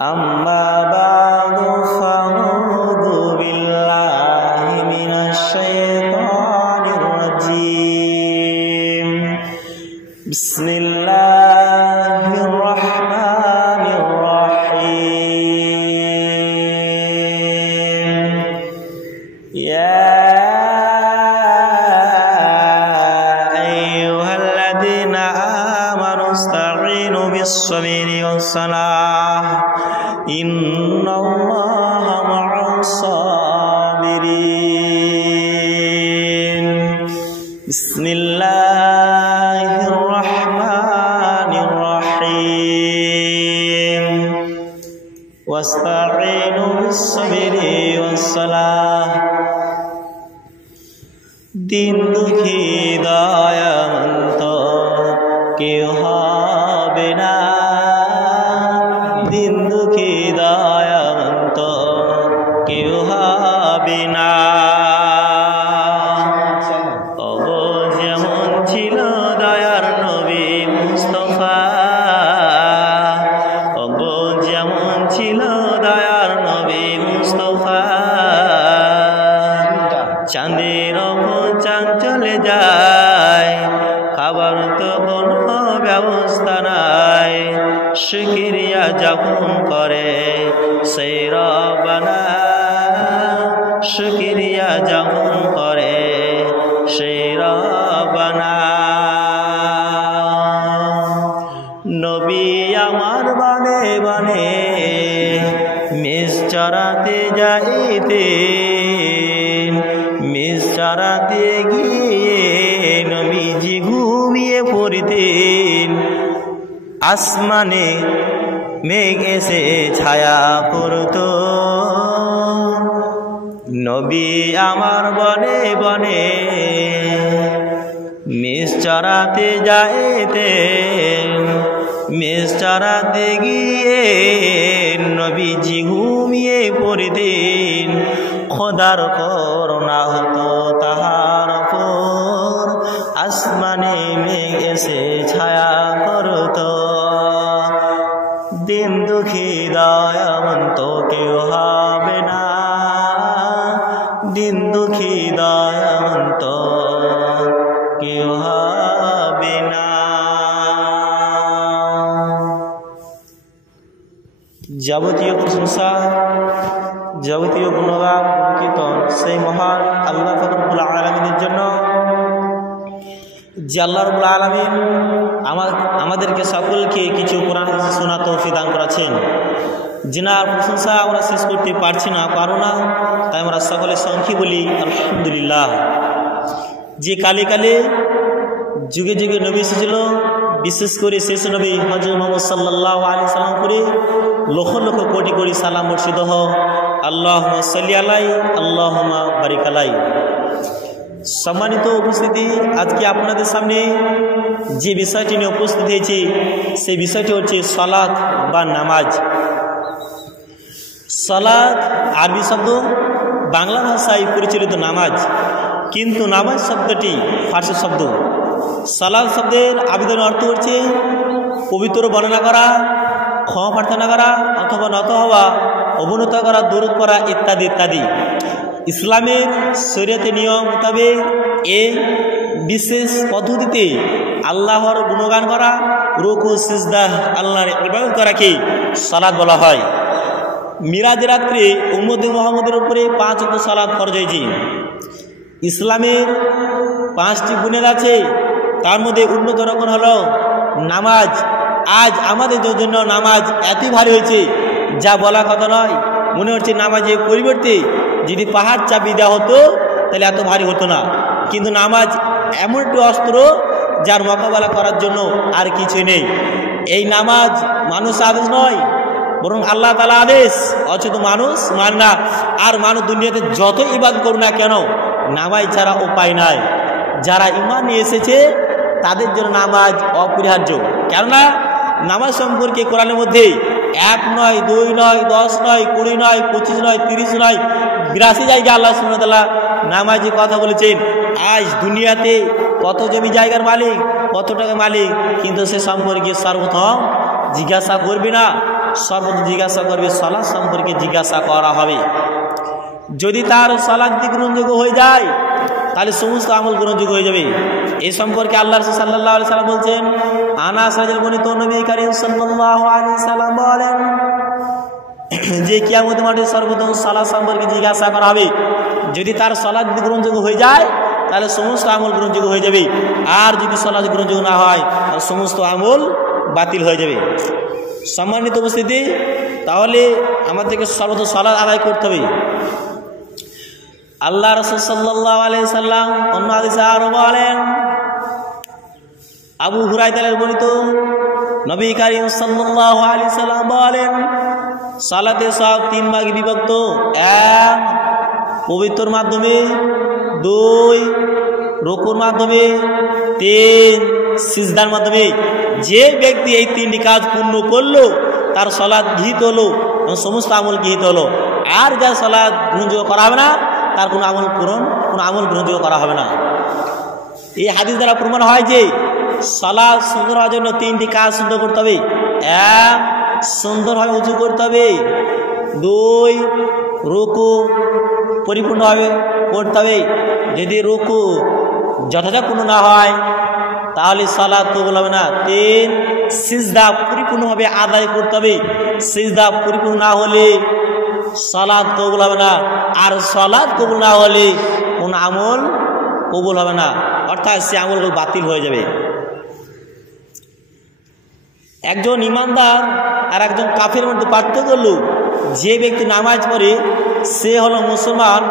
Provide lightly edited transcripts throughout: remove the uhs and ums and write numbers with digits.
أما بعد فأعوذ بالله من الشيطان الرجيم بسم الله الرحمن الرحيم يا أيها الذين آمنوا استعينوا بالصبر والصلاة إن الله مع الصابرين بسم الله الرحمن الرحيم واستعينوا بالصبر والصلاة দিন দুঃখী দয়ামন্ত কেউ হবে না দিন দুঃখী দয়ামন্ত কেউ হবে না ওগো যেমন ছিল দয়ার নবী মুস্তাফা ওগো যেমন ছিল দয়ার নবী মুস্তাফা চাঁদের চাঁদ চলে যায় খাবার তো কোনো ব্যবস্থা নাই শুকরিয়া যখন করে সেই রব্বানা শুকরিয়া যখন করে সেই রব্বানা নবী আমার বনে বনে মেষ চরাতে যাইতেন মেষ চরাতে গিয়ে নবীজি ঘুমিয়ে পড়তেন আসমানে মেঘ এসে ছায়া করত নবী আমার বনে বনে মেষ চরাতে যাইতেন মেষ চরাতে গিয়ে নবীজি ঘুমিয়ে পড়তেন খোদার করুণা হতো তাহার উপর আসমানে মেঘ এসে ছায়া করত দিন দুঃখী দয়ামন্ত কেউ হবে না দিন দুঃখী দয়ামন্ত কেউ হবে না যাবতীয় প্রশংসা যাবতীয় গুণগান কীর্তন সেই মহান আল্লাহ রব্বুল আলামিনের জন্য যে আল্লাহ রব্বুল আলামিন আমাদেরকে সকলকে কিছু কোরআন হাদিস শোনা তৌফিক দান করেছেন যিনার প্রশংসা আমরা শেষ করতে পারো না তাই আমরা সকলে সংখ্যে বলি আলহামদুলিল্লাহ। যে কালে কালে যুগে যুগে নবী এসেছিল বিশেষ করে শেষ নবী হযরত মুহাম্মদ সাল্লাল্লাহু আলাইহি সাল্লাম করে লক্ষ লক্ষ কোটি কোটি সালাম বর্ষিত হোক আল্লাহুম্মা সাল্লি আলাইহি আল্লাহুম্মা বারিক আলাইহি। সম্মানিত উপস্থিতি, আজকে আপনাদের সামনে যে বিষয়টি নিয়ে উপস্থিত হয়েছে সেই বিষয়টি হচ্ছে সালাত বা নামাজ। সালাত আরবি শব্দ, বাংলা ভাষায় পরিচালিত নামাজ, কিন্তু নামাজ শব্দটি ফার্সি শব্দ। সালাত শব্দের আবেদন অর্থ হচ্ছে পবিত্র বর্ণনা করা, ক্ষমা প্রার্থনা করা অথবা নত হওয়া, অবনত করা, দরুদ পড়া ইত্যাদি ইত্যাদি। ইসলামের শরীয়তের নিয়ম মোতাবেক এই বিশেষ পদ্ধতিতে আল্লাহর গুণগান করা, রুকু সিজদা আল্লাহর ইবাদত করাকে সালাত বলা হয়। মিরাজ রাত্রে উম্মতে মুহাম্মদের উপরে 5 ওয়াক্ত সালাত ফরজ হয়েছে। ইসলামের 5টি বুনিয়াদ আছে, তার মধ্যে উন্নত রকম হলো নামাজ। আজ আমাদের জন্য নামাজ এত ভারী হয়েছে যা বলা কথা নয়। মনে হচ্ছে নামাজের পরিবর্তে যদি পাহাড় চাপিয়ে দেওয়া হতো তাহলে এত ভারী হতো না। কিন্তু নামাজ এমন একটি অস্ত্র যার মোকাবেলা করার জন্য আর কিছু নেই। এই নামাজ মানুষ আদেশ নয়, বরং আল্লাহ তাআলা আদেশ, অথচ মানুষ মানে না। আর মানুষ দুনিয়াতে যত ইবাদত করুক না কেন নামাজ ছাড়া উপায় নাই। যারা ঈমান নিয়ে এসেছে তাদের জন্য নামাজ অপরিহার্য। কেননা নামাজ সম্পর্কে কোরআনের মধ্যে 1 নয়, 2 নয়, 10 নয়, 20 নয়, 25 নয়, 30 নয়, 82 জায়গায় আল্লাহ সুবহানাহু ওয়া তাআলা নামাজের কথা বলেছেন। আজ দুনিয়াতে কত জমি জায়গার মালিক, কত টাকা মালিক, কিন্তু সে সম্পর্কে সর্বপ্রথম জিজ্ঞাসা করবে না। সর্বপ্রথম জিজ্ঞাসা করবে সালাত সম্পর্কে জিজ্ঞাসা করা হবে। যদি তার সালাত গ্রহণযোগ্য হয়ে যায় তাহলে সমস্ত আমল গ্রহণযোগ্য হয়ে যাবে। এই সম্পর্কে আল্লাহ রাসূল সাল্লাল্লাহু আলাইহি সাল্লাম বলছেন, আনাস রাদিয়াল্লাহু বর্ণিত নবী করিম সাল্লাল্লাহু আলাইহি সাল্লাম বলেন যে কিয়ামত মাঠে সর্বপ্রথম সালাত সম্পর্কে জিজ্ঞাসা করা হবে। যদি তার সালাত গ্রহণযোগ্য হয়ে যায় তাহলে সমস্ত আমল গ্রহণযোগ্য হয়ে যাবে, আর যদি সালাত গ্রহণযোগ্য না হয় তাহলে সমস্ত আমল বাতিল হয়ে যাবে। সম্মানিত উপস্থিতি, তাহলে আমাদেরকে সর্বপ্রথম সালাত আদায় করতে হবে। আল্লাহ রাসূল সাল্লাল্লাহু আলাইহি সাল্লাম অন্য হাদিসে আরো বলেন, আবু হুরায়রা বর্ণিত নবী করিম সাল্লাল্লাহু আলাইহি সাল্লাম বলেন, সালাতে সব তিন ভাগে বিভক্ত। এক, পবিত্রর মাধ্যমে, দুই, রুকুর মাধ্যমে, তিন, সিজদার মাধ্যমে। যে ব্যক্তি এই তিনটি কাজ পূর্ণ করলো তার সালাত গৃহীত হলো, সমস্ত আমল গৃহীত হলো। আর যার সালাত গ্রহণযোগ্য করা হবে না তার কোনো আমল গ্রহণযোগ্য করা হবে না। এই হাদিস দ্বারা প্রমাণ হয় যে সালাত সুন্দর হওয়ার জন্য তিনটি কাজ সুন্দর করতে হবে। এক, সুন্দরভাবে উজু করতে হবে। দুই, রুকু পরিপূর্ণভাবে করতে হবে। যদি রুকু যথাযথপূর্ণ না হয় তাহলে সালাত কবুল হবে না। তিন, সিজদা পরিপূর্ণভাবে আদায় করতে হবে। সিজদা পরিপূর্ণ না হলে সালাত কবুল হবে না, আর সালাত কবুল না হলে কোন আমল কবুল হবে না, অর্থাৎ সে আমলগুলো বাতিল হয়ে যাবে। একজন ইমানদার আর একজন কাফের মধ্যে পার্থক্য হলো, যে ব্যক্তি নামাজ পড়ে সে হলো মুসলমান,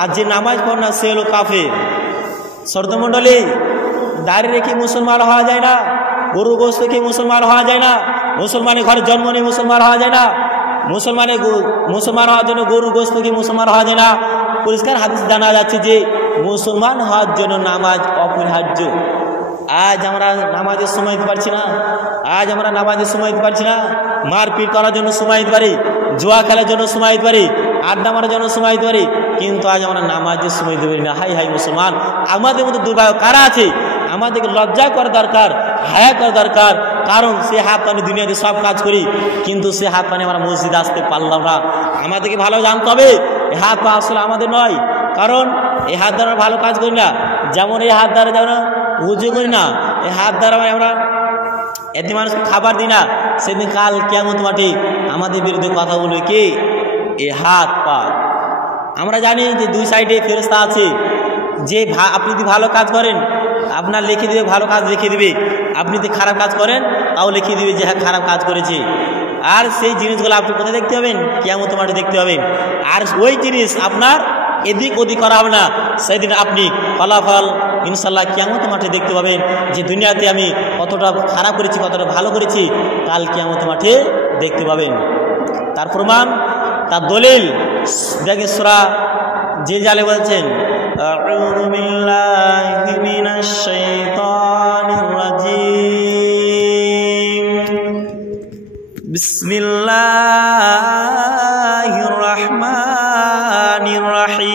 আর যে নামাজ পড়ে না সে হলো কাফের। শর্তমণ্ডলী, দাঁড়িয়ে রেখে মুসলমান হওয়া যায় না, গরু গোশত রেখে মুসলমান হওয়া যায় না, মুসলমানের ঘরে জন্ম নিয়ে মুসলমান হওয়া যায় না, মুসলমান হওয়ার জন্য গরু গোশত খেয়ে মুসলমান হওয়া যায় না। পরিষ্কার হাদিস জানা যাচ্ছে যে মুসলমান হওয়ার জন্য নামাজ অপরিহার্য। আজ আমরা নামাজের সময় দিতে পারছি না, মারপিট করার জন্য সময় দিতে পারি, জুয়া খেলার জন্য সময় দিতে পারি, আড্ডা মারার জন্য সময় দিতে পারি, কিন্তু আজ আমরা নামাজের সময় দিতে পারি না। হাই মুসলমান, আমাদের মধ্যে দুর্ভাগ্য কারা আছে? আমাদেরকে লজ্জা করা দরকার, হায়া করা দরকার। কারণ সে হাত পানি দুনিয়াতে সব কাজ করি, কিন্তু সে হাত পানি আমরা মসজিদে আসতে পারলাম না। আমাদেরকে ভালো জানতে হবে এই হাত পা আসলে আমাদের নয়, কারণ এই হাত দ্বারা ভালো কাজ করি না। যেমন এই হাত দ্বারা যেমন উজু করি না, এই হাত দ্বারা আমরা এতে মানুষকে খাবার দিই না, সেদিন কাল কিয়ামত মাঠে আমাদের বিরুদ্ধে কথা বলবে কে? এই হাত পা। আমরা জানি যে দুই সাইডে ফেরেশতা আছে, যে আপনি যদি ভালো কাজ করেন আপনার লিখে দিবে, ভালো কাজ লিখে দিবে। আপনি যদি খারাপ কাজ করেন তাও লিখে দিবে যে হ্যাঁ খারাপ কাজ করেছে। আর সেই জিনিসগুলো আপনি কোথায় দেখতে পাবেন? কিয়ামত মাঠে দেখতে পাবেন। আর ওই জিনিস আপনার এদিক ওদিক করা হবে না, সেদিন আপনি ফলাফল ইনশাল্লাহ কিয়ামত মাঠে দেখতে পাবেন যে দুনিয়াতে আমি কতটা খারাপ করেছি, কতটা ভালো করেছি, কাল কিয়ামত মাঠে দেখতে পাবেন। তার প্রমাণ, তার দলিল দেখে সূরা জিলজালে বলছেন, আউযু বিল্লাহি মিনাশ শাইতানির রাজীম, বিসমিল্লাহির রাহমানির রহিম,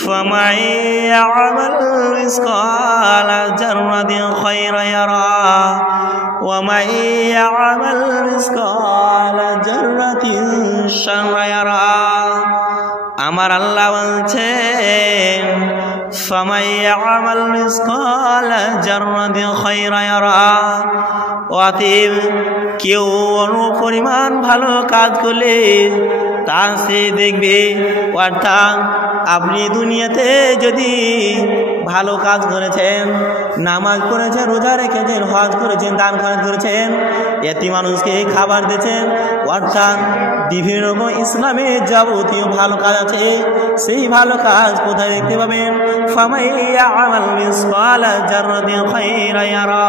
ফামান ইয়া'মাল মিসকালা যাররাতিন খায়রান ইয়ারা ওয়া মান ইয়া'মাল মিসকালা যাররাতিন শাররান ইয়ারা। আমার আল্লাহ বলছেন, ফামান ইয়া'মাল মিসকালা যাররাতিন খায়রান ইয়ারা, অতএব কেউ অনুপরিমাণ ভালো কাজ করলে তা সে দেখবে। অর্থাৎ আপনি দুনিয়াতে যদি ভালো কাজ করেছেন, নামাজ পড়েছেন, রোজা রেখেছেন, হজ করেছেন, দান খয়রাত করেছেন, এতিম মানুষকে খাবার দিয়েছেন, অর্থাৎ বিভিন্ন রকম ইসলামে যাবতীয় ভালো কাজ আছে, সেই ভালো কাজ কোথায় দেখতে পাবেন? ফামান ইয়া'মাল মিসকালা যাররাতিন খায়রান ইয়ারা।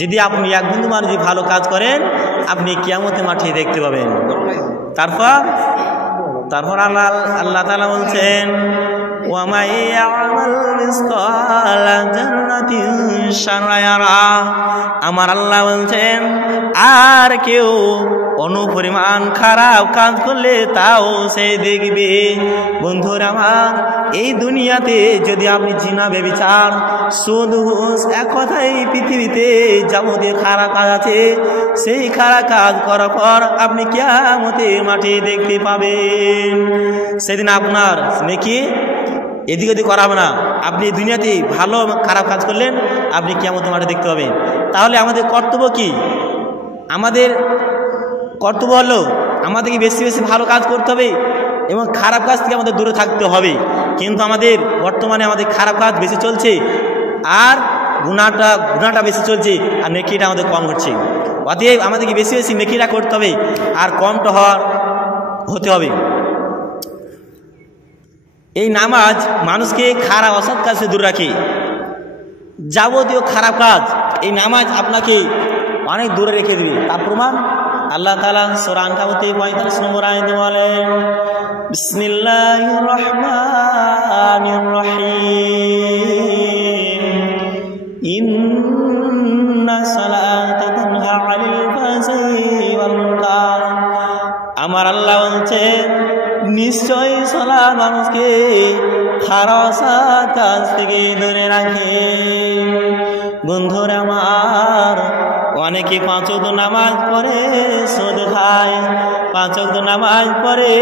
যদি আপনি এক বিন্দু মান যদি ভালো কাজ করেন আপনি কিয়ামতের মাঠে দেখতে পাবেন। তারপর আল্লাহ তাআলা বলছেন, ওয়া মা ইয়া'মাল মিসকালা যাররাতিন শাররা ইয়ারা। আমার আল্লাহ বলছেন আর কেউ অনুপরিমাণ খারাপ কাজ করলে তাও সে দেখবে। বন্ধুরা আমার, এই দুনিয়াতে যদি আপনি জিনা ব্যভিচার সুদ ঘুষ এক কথায় পৃথিবীতে যাবতীয় খারাপ কাজ আছে, সেই খারাপ কাজ করার পর আপনি কিয়ামতের মাঠে দেখতে পাবেন। সেদিন আপনার নেকি এদিক ওদিক করা হবে না। আপনি দুনিয়াতে ভালো খারাপ কাজ করলেন, আপনি কিয়ামতের মাঠে দেখতে পাবেন। তাহলে আমাদের কর্তব্য কি? আমাদের কর্তব্য হলো আমাদেরকে বেশি বেশি ভালো কাজ করতে হবে এবং খারাপ কাজ থেকে আমাদের দূরে থাকতে হবে। কিন্তু আমাদের বর্তমানে আমাদের খারাপ কাজ বেশি চলছে আর গুনাহটা বেশি চলছে আর নেকিটা আমাদের কম হচ্ছে। অতএব আমাদেরকে বেশি বেশি নেকিটা করতে হবে আর কমটা হতে হবে। এই নামাজ মানুষকে খারাপ অসৎ কাজ থেকে দূরে রাখে, যাবতীয় খারাপ কাজ এই নামাজ আপনাকে অনেক দূরে রেখে দেবে। তার প্রমাণ আল্লাহ তাআলা সূরা আনকাবুতে 45 নম্বর আয়াতে বলেন, বিসমিল্লাহির রহমানির রহিম, ইন্না সালাতা তানহা আনিল ফাহশাই ওয়াল মুনকার। আমার আল্লাহ বলছেন নিশ্চয়ই সালাত মানুষকে খারাপ কাজ থেকে দূরে রাখে। বন্ধুরা আমার, অনেকে 5 ওয়াক্ত নামাজ পড়ে সুদ খায়, 5 ওয়াক্ত নামাজ পড়ে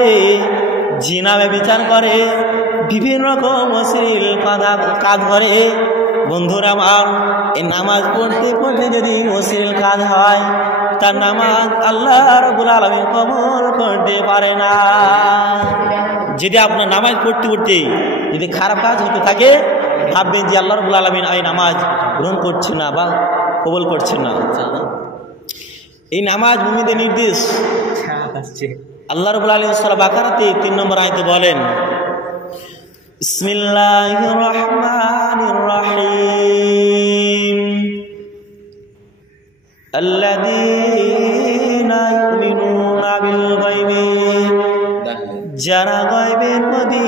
জিনা ব্যভিচার করে, বিভিন্ন রকম অশ্লীল কাজ করে। বন্ধুরা আমার, এই নামাজ পড়তে পড়তে যদি অশ্লীল কাজ হয়, তার নামাজ আল্লাহ রাব্বুল আলামিন কবুল করতে পারে না। যদি আপনার নামাজ পড়তে পড়তে যদি খারাপ কাজ হতে থাকে, ভাববেন যে আল্লাহ রাব্বুল আলামিন এই নামাজ গ্রহণ করছে না বা কবুল করছে না। এই নামাজ মুমিনদের নির্দেশ। আল্লাহ রাব্বুল আলামিন সূরা বাকারাতে 3 নম্বর আয়াতে বলেন, বিসমিল্লাহির রহমানির রহিম, আল্লাযীনা ইউমিনুনা বিল গায়বি, যারা গায়বের প্রতি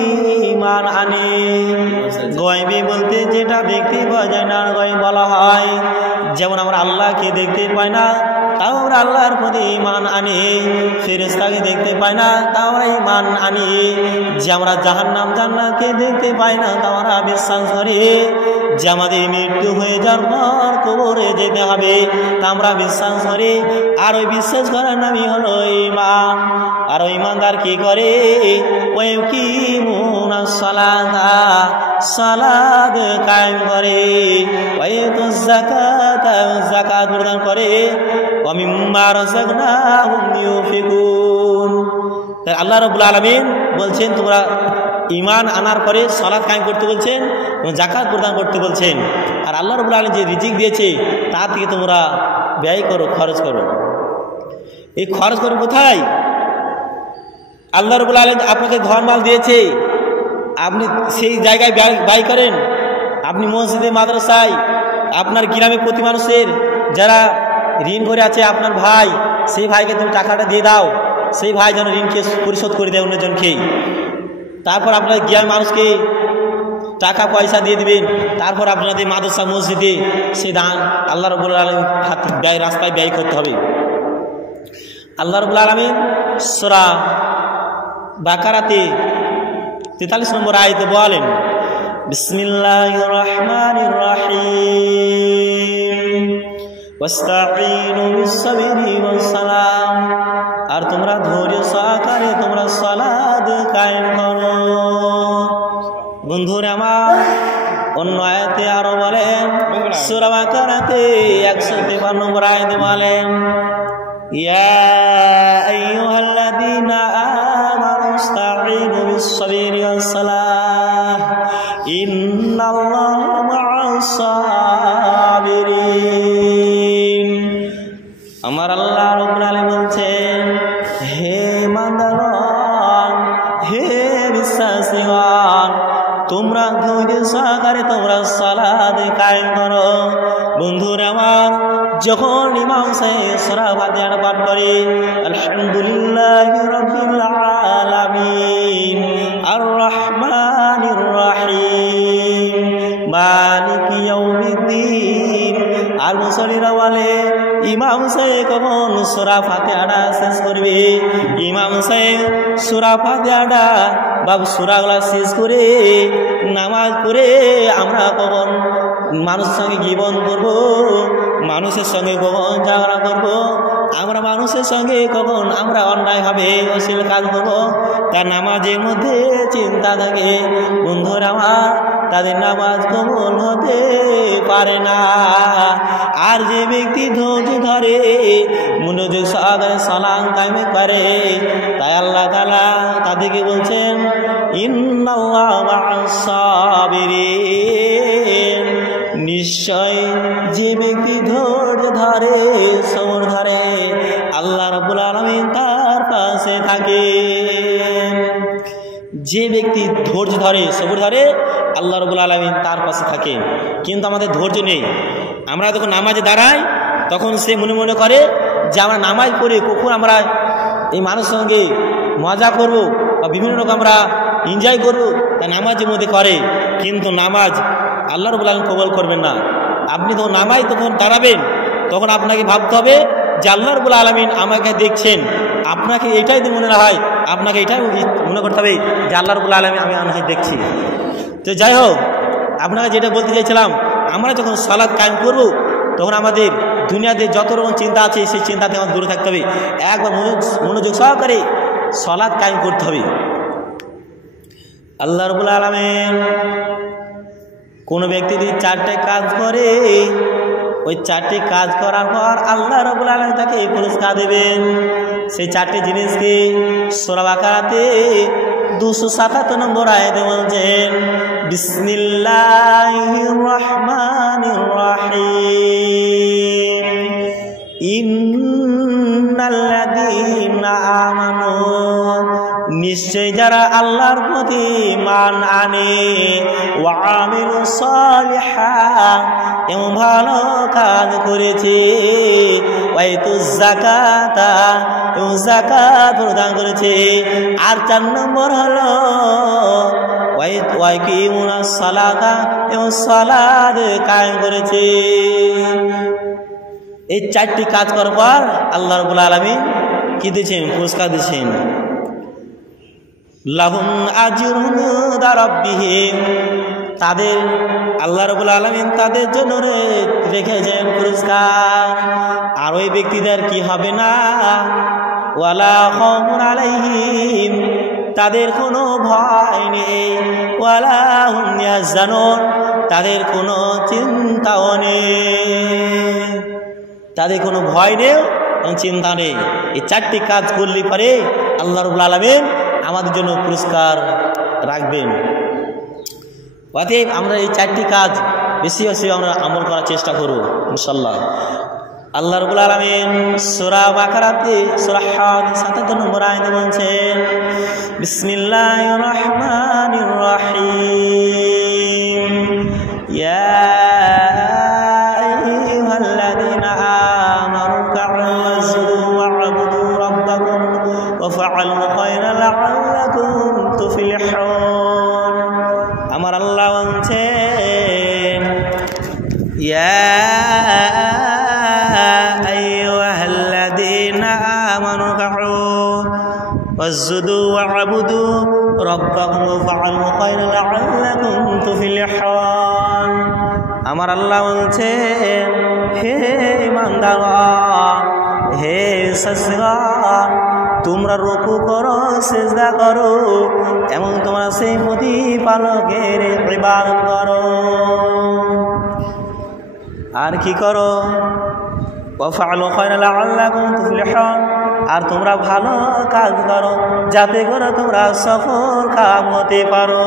ঈমান আনে। গায়বি বলতে যেটা দেখতে পাওয়া যায় না গায়ব বলা হয়। যেমন আমরা আল্লাহকে দেখতে পাই না, তাও আমরা আল্লাহর প্রতি ঈমান আনি। ফেরেশতাকে দেখতে পাই না, তাও আমরা ঈমান আনি। যে আমরা জাহান্নাম জান্নাতকে দেখতে পাই না, তাও আমরা বিশ্বাস করি। যে আমাদের মৃত্যু হয়ে যাওয়ার পর কবরে যেতে হবে, তা আমরা বিশ্বাস করি। আর ওই বিশ্বাস করার নামই হলো ঈমান। আর ওই ঈমানদার কি করে? ওই কি সালাত কায়েম করে, ওই তো যাকাত প্রদান করে, ওয়া মিম্মা রাযাকনাহুম ইউনফিকুন। তাই আল্লাহ রাব্বুল আলামিন বলছেন তোমরা ঈমান আনার পরে সালাত কায়েম করতে বলছেন এবং যাকাত প্রদান করতে বলছেন। আর আল্লাহ রাব্বুল আলামিন যে রিজিক দিয়েছে তা থেকে তোমরা ব্যয় করো, খরচ করো। এই খরচ করো কোথায়? আল্লাহ রাব্বুল আলামিন আপনাকে ধনমাল দিয়েছে, আপনি সেই জায়গায় ব্যয় করেন। আপনি মসজিদে মাদ্রাসায়, আপনার গ্রামে প্রতি মানুষের যারা ঋণ করে আছে আপনার ভাই, সেই ভাইকে তুমি টাকাটা দিয়ে দাও, সেই ভাই যেন ঋণকে পরিশোধ করে দেয় অন্যজনকে। তারপর আপনার গ্রামের মানুষকে টাকা পয়সা দিয়ে দিবেন। তারপর আপনাদের মাদ্রাসা মসজিদে সেই দান আল্লাহ রাব্বুল আলামিন ব্যয় রাস্তায় ব্যয় করতে হবে। আল্লাহ রাব্বুল আলামিন সূরা বাকারাতে 43 নম্বর আয়াতে বলেন, বিসমিল্লাহির রহমানির রহিম, ওয়াস্তাঈনু বিস-সাবরি ওয়াস-সালাম। আর তোমরা ধৈর্য সহকারে তোমরা সালাত কায়েম করো। বন্ধুরা আমার, অন্য আয়াতে আরো বলেন, সূরা বাকারাতে 153 নম্বর আয়াতে বলেন, ইয়া আইয়ুহাল্লাযীনা আমানু ইসতাঈনু বিস-সাবরি ওয়াস-সালাহ, ইন্নাল্লাহা মা'আস-সাবিরিন। আমার আল্লাহ রাব্বুল আলামিন বলছেন, হে ইমানদারগণ, হে বিশ্বাসীগণ, তোমরা ধৈর্য সহকারে তোমরা সালাত কায়েম করো। বন্ধুরা আমার, যখন ইমাম সাহেব সূরা ফাতিহা পাঠ করে, আলহামদুলিল্লাহি রাব্বিল আলামিন আর রহমানির রহিম মালিকি ইয়াউমিদ্দিন। আর মুসল্লিরা বলে ইমাম সাহেব কখন সূরা ফাতিহাটা শেষ করবে, ইমাম সাহেব সূরা ফাতিহাটা বা সূরাগুলো শেষ করে নামাজ পড়ে আমরা কখন মানুষের সঙ্গে জীবন করব, মানুষের সঙ্গে কখন ঝগড়া করব, আমরা মানুষের সঙ্গে কখন আমরা অন্যায়ভাবে অশ্লীল কাজ করব, তার নামাজের মধ্যে চিন্তা থাকে। বন্ধুরা আমার, তাদের নামাজ কবুল হতে পারে না। আর যে ব্যক্তি ধৈর্য ধরে মনোযোগ সহকারে সালাত কায়েম করে, তাই আল্লাহ তাআলা তাদেরকে বলছেন ইন্নাল্লাহা মা'আস সাবিরিন। নিশ্চয় যে ব্যক্তি ধৈর্য ধরে সবর ধরে আল্লাহ রাব্বুল আলামিন তার পাশে থাকেন। যে ব্যক্তি ধৈর্য ধরে সবর ধরে আল্লাহ রাব্বুল আলামিন তার পাশে থাকেন। কিন্তু আমাদের ধৈর্য নেই। আমরা যখন নামাজে দাঁড়াই তখন সে মনে মনে করে যে আমরা নামাজ পড়ে কখন আমরা এই মানুষের সঙ্গে মজা করব বা বিভিন্ন রকম আমরা এনজয় করব, তা নামাজের মধ্যে করে। কিন্তু নামাজ আল্লাহ রাব্বুল আলামিন কবুল করবেন না। আপনি তখন নামাজ তখন দাঁড়াবেন, তখন আপনাকে ভাবতে হবে যে আল্লাহ রাব্বুল আলামিন আমাকে দেখছেন। আপনাকে এটাই মনে না হয়, আপনাকে এটাই মনে করতে হবে যে আল্লাহ রাব্বুল আলামিন আমাকে দেখছি। তো যাই হোক, আপনাকে যেটা বলতে চাইছিলাম, আমরা যখন সালাত কায়েম করব তখন আমাদের দুনিয়াতে যত রকম চিন্তা আছে সেই চিন্তা থেকে আমাদের দূরে থাকতে হবে। একবার মনোযোগ সহকারে সালাত কায়েম করতে হবে। আল্লাহ রাব্বুল আলামিন কোনো ব্যক্তি যদি চারটে কাজ করে, ওই চারটি কাজ করার পর আল্লাহ রাব্বুল আলামিন তাকে পুরস্কার দেবেন। সেই চারটি জিনিসকে সূরা বাকারাতে 277 নম্বর আয়াতে বলছেন বিসমিল্লাহির রহমানির রহিম ইন্নাল্লাযীনা আমানু। নিশ্চয় যারা আল্লাহর প্রতি মান আনে ওয়া আমিলুস সালিহাত এবং ভালো কাজ করেছে, ওয়াইতুজ যাকাতা এবং যাকাত প্রদান করেছে। আর 4 নম্বর হলো ওয়াকিমুনাস সালাতা এবং সালাত কায়েম করেছে। এই চারটি কাজ করার পর আল্লাহ রাব্বুল আলামিন কি দিয়েছেন? পুরস্কার দিয়েছেন। লাহুম আজরুন ইনদা রাব্বিহিম। তাদের আল্লাহ রাব্বুল আলামিন তাদের জন্য রেখেছেন পুরস্কার। আর ওই ব্যক্তিদের কি হবে না? ওয়ালা খাউফুন আলাইহিম, তাদের কোনো ভয় নেই। ওয়ালা হুম ইয়াহজানুন, তাদের কোনো চিন্তাও নেই। তাদের কোনো ভয় নেই, চিন্তা নেই। এই চারটি কাজ করলে পরে আল্লাহ রাব্বুল আলামিন আমাদের জন্য পুরস্কার রাখবেন। অতএব আমরা এই চারটি কাজ বেশি বেশি আমরা আমল করার চেষ্টা করব ইনশাআল্লাহ। আল্লাহ রাব্বুল আলামিন সূরা বাকারাতে সূরা হাদ 77 নম্বর আয়াতে বলছেন বিসমিল্লাহির রহমানির রহিম ইয়া আইয়ুহাল্লাযীনা আমানু কা'উ ওয়াজকুরু ওয়া'বুদু রাব্বাকুম ওয়া ফা'আলু খায়রা লা'আল্লাকুম তুফলিহুন। আমার আল্লাহ বলছেন ইয়া واسجدوا واعبدوا ربكم وافعلوا خيرا لعلكم تفلحون। আমার আল্লাহ বলছেন হে ঈমানদাররা, হে বিশ্বাসীগণ, তোমরা রুকু করো, সিজদা করো এবং তোমরা সেই প্রতিপালকের ইবাদত করো। আর কি করো? ওয়াফআলু খায়রা লাআল্লাকুম তুফলিহুন। আর তোমরা ভালো কাজ করো যাতে করে তোমরা সফল কাম হতে পারো।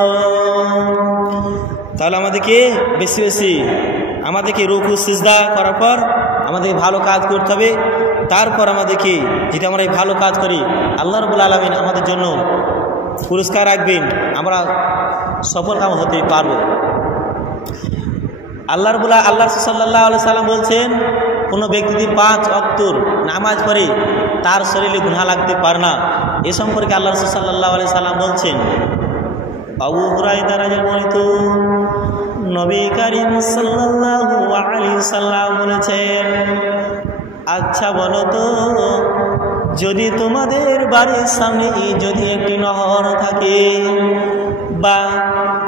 তাহলে আমাদেরকে বেশি বেশি আমাদেরকে রুকু সিজদা করার পর আমাদের ভালো কাজ করতে হবে। তারপর আমাদেরকে যেটা আমরা এই ভালো কাজ করি আল্লাহ রাব্বুল আলামিন আমাদের জন্য পুরস্কার রাখবেন, আমরা সফল কাম হতে পারবো। আল্লাহ সাল্লাল্লাহু আলাইহি সাল্লাম বলছেন কোনো ব্যক্তি যদি 5 ওয়াক্ত নামাজ পড়ে তার শরীরে গুনাহ লাগতে পারে না। এ সম্পর্কে আল্লাহ সাল্লাল্লাহু আলাইহি সাল্লাম বলছেন আবু হুরায়রা রাদিয়াল্লাহু বর্ণিত নবী করিম সাল্লাল্লাহু আলাইহি সাল্লাম বলেছেন, আচ্ছা বলো তো, যদি তোমাদের বাড়ির সামনে যদি একটি নহর থাকে বা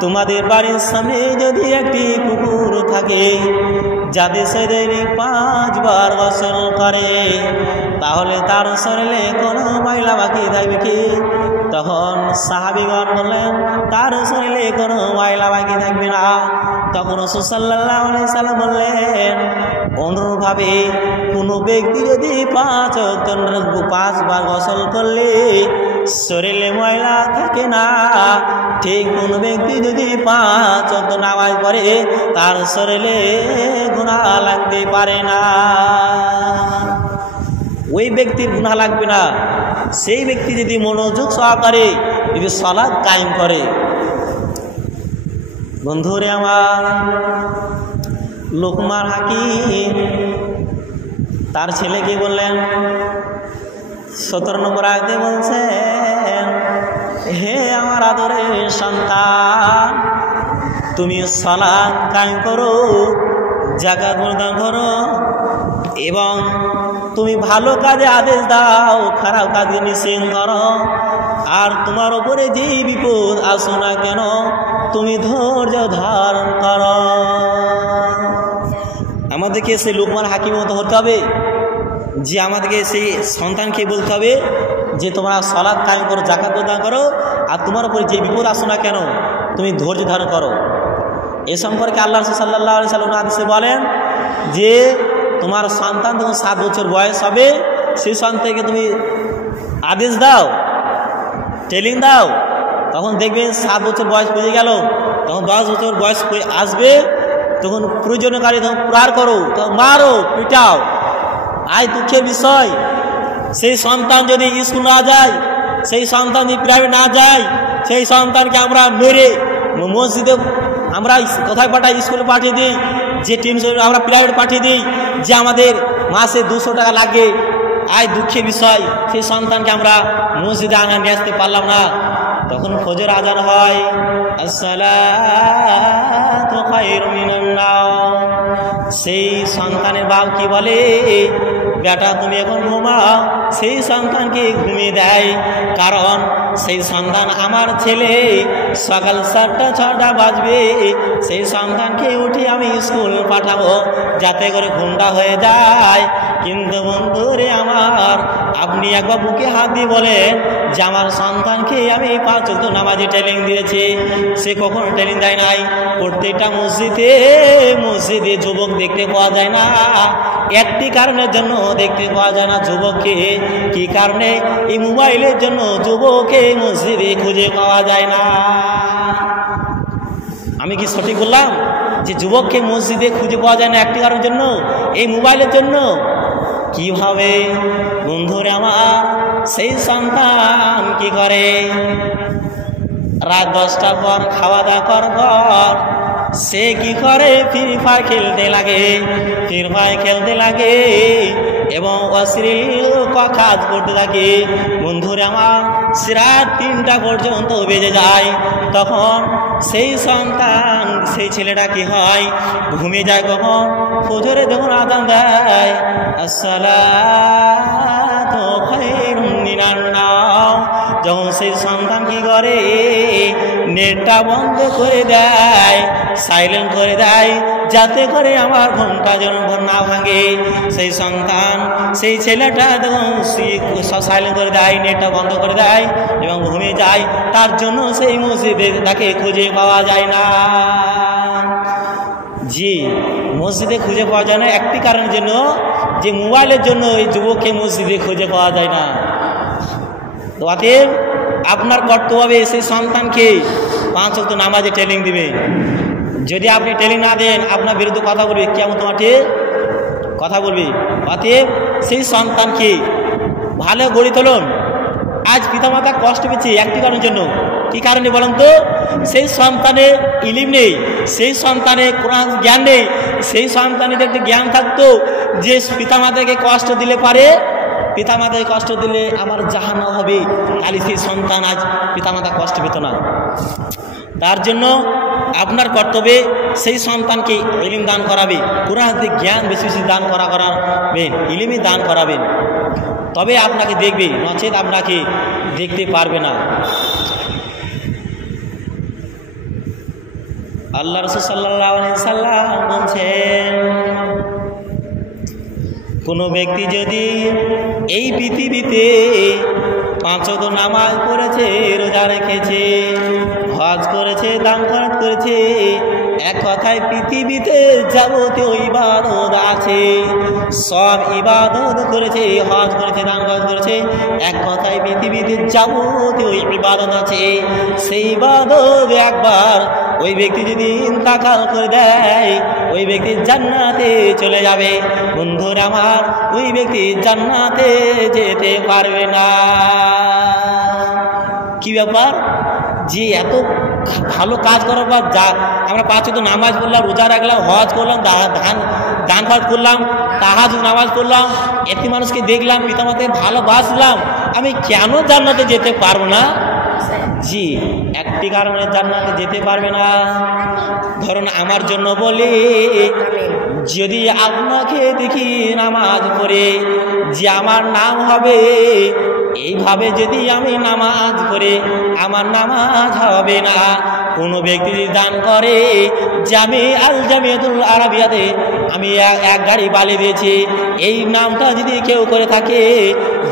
তোমাদের বাড়ির সামনে যদি একটি পুকুর থাকে যাতে সে দৈনিক 5 বার গোসল করে, তাহলে তার শরীরে কোনো ময়লা বাকি থাকবে কি? তখন সাহাবীগণ বললেন, তার শরীরে কোনো ময়লা বাকি থাকবে না। তখন রাসূল সাল্লাল্লাহু আলাইহি সাল্লাম বললেন, অনুরূপভাবে কোনো ব্যক্তি যদি 5 বার গোসল করলে শরীরে ময়লা থাকে না, ঠিক কোন ব্যক্তি যদি 5 ওয়াক্ত নামাজ পড়ে তার শরীরে গুনাহ লাগতে পারে না। ওই ব্যক্তির গুনাহ লাগবে না, সেই ব্যক্তি যদি মনোযোগ সহকারে যদি সালাত কায়েম করে। বন্ধুরে আমার, লোকমান হাকিম তার ছেলেকে বললেন, 17 নম্বর আয়াতে বলছেন, হে আমার আদরের সন্তান, তুমি সালাত কায়েম করো, যাকাত প্রদান করো এবং তুমি ভালো কাজে আদেশ দাও, খারাপ কাজে নিষেধ করো। আর তোমার উপরে যে বিপদ আসো না কেন তুমি ধৈর্য ধারণ করো। আমাদেরকে সেই লোকমান হাকিমের মতো হতে হবে যে আমাদেরকে সেই সন্তানকে বলতে হবে যে তোমরা সালাত কায়েম করো, যাকাত প্রদান করো, আর তোমার উপরে যে বিপদ আসো না কেন তুমি ধৈর্য ধারণ করো। এ সম্পর্কে আল্লাহ রাসূল সাল্লাল্লাহু আলাইহি ওয়াসাল্লাম হাদিসে বলেন যে তোমার সন্তান যখন 7 বছর বয়স হবে সেই সন্তানকে তুমি আদেশ দাও, ট্রেনিং দাও, তখন দেখবে 7 বছর বয়স পেয়ে গেল, তখন 10 বছর বয়স আসবে, তখন প্রয়োজনকারী তখন প্রহার করো, তখন মারো, পিটাও। আয় দুঃখের বিষয়, সেই সন্তান যদি স্কুল না যায়, সেই সন্তান যদি প্রাইভেট না যায়, সেই সন্তানকে আমরা মেরে মসজিদে আমরা কোথায় পাঠাই? স্কুলে পাঠিয়ে দিই, যে টিউশন আমরা প্রাইভেট পাঠিয়ে দিই, যে আমাদের মাসে 200 টাকা লাগে। আয় দুঃখের বিষয়, সেই সন্তানকে আমরা মসজিদে নিয়ে আসতে পারলাম না। তখন ফজর আজান হয়, আসসালাতু খায়রুম মিনান নাওম। সেই সন্তানের বাপ কি বলে, বেটা তুমি এখন ঘুমাও, সেই সন্তানকে ঘুমিয়ে দেয়। কারণ সেই সন্তান আমার ছেলে, সকাল 7টা-6টা বাজবে, সেই সন্তানকে উঠে আমি স্কুল পাঠাবো যাতে করে ঘুমটা হয়ে যায়। কিন্তু বন্ধুরে আমার, আপনি একবার বুকে হাত দিয়ে বলেন যে আমার সন্তানকে আমি 5 ওয়াক্ত নামাজে ট্রেনিং দিয়েছি, সে কখনো ট্রেনিং দেয় নাই। প্রত্যেকটা মসজিদে যুবক দেখতে পাওয়া যায় না, একটি কারণের জন্য দেখতে পাওয়া যায় না যুবককে। কি কারণে? এই মোবাইলের জন্য যুবককে মসজিদে খুঁজে পাওয়া যায় না। আমি কি সঠিক বললাম যে যুবককে মসজিদে খুঁজে পাওয়া যায় না একটি কারণের জন্য? এই মোবাইলের জন্য। কিভাবে? বন্ধুরে আমার, সেই সন্তান কি করে, রাত 10টার পর খাওয়া দাওয়া করার পর সে কি করে, ফ্রি ফায়ার খেলতে লাগে এবং অশ্লীল কাজ করতে থাকে। বন্ধুরে আমার, রাত 3টা পর্যন্ত বেজে যায়। তখন সেই সন্তান, সেই ছেলেটা কি হয়, ঘুমিয়ে যায়। কখন? ফজরে যখন আযান দেয়, আসসালাতু খায়রুম মিনান নাওম, যখন সেই সন্তান কি করে, নেটটা বন্ধ করে দেয়, সাইলেন্ট করে দেয়, যাতে করে আমার ঘুমটা যেন না ভাঙে। সেই সন্তান, সেই ছেলেটা যখন সাইলেন্ট করে দেয়, নেটটা বন্ধ করে দেয় এবং ঘুমিয়ে যায়, তার জন্য সেই মসজিদে তাকে খুঁজে পাওয়া যায় না। জি, মসজিদে খুঁজে পাওয়া যায় না একটি কারণের জন্য, যে মোবাইলের জন্য এই যুবককে মসজিদে খুঁজে পাওয়া যায় না। তো অতএব আপনার কর্তব্য হবে সেই সন্তানকে 5 ওয়াক্ত নামাজে ট্রেনিং দিবে। যদি আপনি ট্রেনিং না দেন, আপনার বিরুদ্ধে কথা বলবে, কিয়ামত মাঠে কথা বলবে। অতএব সেই সন্তানকে ভালো গড়ে তুলুন। আজ পিতামাতা কষ্ট পেয়েছে একটি কারণের জন্য। কি কারণে বলেন তো? সেই সন্তানের ইলম নেই, সেই সন্তানের কোরআন জ্ঞান নেই। সেই সন্তানের একটি জ্ঞান থাকতো যে পিতামাতাকে কষ্ট দিলে পারে, পিতামাতাকে কষ্ট দিলে আমার জাহান্নাম হবে, তাহলে সেই সন্তান আজ পিতামাতা কষ্ট পেত না। তার জন্য আপনার কর্তব্যে সেই সন্তানকে ইলম দান করাবে, কোরআন হাদিস জ্ঞান বেশি বেশি দান করাবেন, ইলমই দান করাবেন, তবে আপনাকে দেখবে, নচেত আপনাকে দেখতে পারবে না। আল্লাহ রাসূল সাল্লাল্লাহু আলাইহি সাল্লাম বলছেন, কোনো ব্যক্তি যদি এই পৃথিবীতে 5 ওয়াক্ত নামাজ পড়েছে, রোজা রেখেছে, হজ করেছে, দান খরচ করেছে, এক কথায় পৃথিবীতে যাবতীয় ইবাদত আছে, সব ইবাদত করেছে, হজ করেছে, দান খরচ করেছে, এক কথায় পৃথিবীতে যাবতীয় ইবাদত আছে, সেই ইবাদত একবার ওই ব্যক্তি যদি ইন্তেকাল করে দেয়, ওই ব্যক্তি জান্নাতে চলে যাবে। বন্ধুরা আমার, ওই ব্যক্তি জান্নাতে যেতে পারবে না। কি ব্যাপার, যে এত ভালো কাজ করার পর যা আমরা 5 ওয়াক্ত নামাজ পড়লাম, রোজা রাখলাম, হজ করলাম, দান খরচ করলাম, তাহাজ্জুদ নামাজ পড়লাম, এতে মানুষকে দেখলাম, পিতামাতাকে ভালোবাসলাম, আমি কেন জান্নাতে যেতে পারবো না? জি, একটি কারণে জান্নাতে যেতে পারবে না। ধরুন আমার জন্য বলি, যদি আপনাকে দেখি নামাজ পড়ে যে আমার নাম হবে, এইভাবে যদি আমি নামাজ পড়ে আমার নামাজ হবে না। কোনো ব্যক্তি যদি দান করে, জামিয়াতুল আরাবিয়াতে আমি এক গাড়ি বালি দিয়েছি, এই নামটা যদি কেউ করে থাকে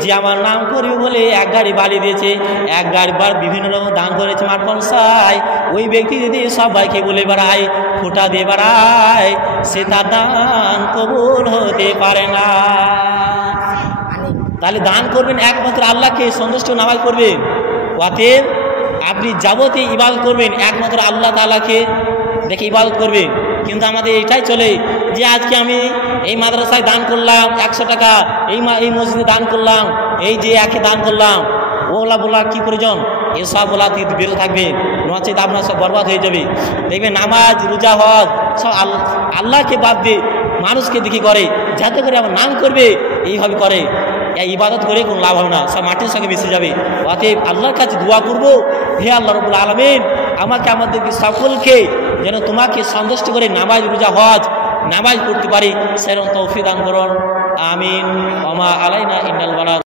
যে আমার নাম করবে বলে এক গাড়ি বালি দিয়েছে, এক গাড়ি বার বিভিন্ন রকম দান করেছে মাঠ পয়সায়, ওই ব্যক্তি যদি সবাইকে বলে বেড়ায়, ফোঁটা দিয়ে বেড়ায়, সে তার দান কবুল হতে পারে না। তাহলে দান করবেন একমাত্র আল্লাহকে সন্তুষ্ট নামাজ পড়বেন, অতএব আপনি যাবতীয় ইবাদত করবেন একমাত্র আল্লাহ তাআলাকে দেখে ইবাদত করবেন। কিন্তু আমাদের এটাই চলে যে আজকে আমি এই মাদ্রাসায় দান করলাম 100 টাকা, এই মসজিদে দান করলাম, এই যে একে দান করলাম, ওলা বলা কি প্রয়োজন? এসব বলা বেরো থাকবে, নচেত আপনার সব বরবাদ হয়ে যাবে। দেখবেন নামাজ, রোজা, হজ সব আল্লাহকে বাদ দিয়ে মানুষকে দেখি করে, যাতে করে আমার নাম করবে এইভাবে করে, এই ইবাদত করে কোনো লাভ হবে না, সব মাটির সঙ্গে মিশে যাবে। অতএব আল্লাহর কাছে দোয়া করবো, হে আল্লাহ রাব্বুল আলামিন, আমাকে আমাদেরকে সকলকে যেন তোমাকে সন্তুষ্ট করে নামাজ, রোজা, হজ নামাজ পড়তে পারি, সেরকম তৌফিক দান করুন। আমিন। ওয়া মা আলাইনা ইল্লাল বালাগ।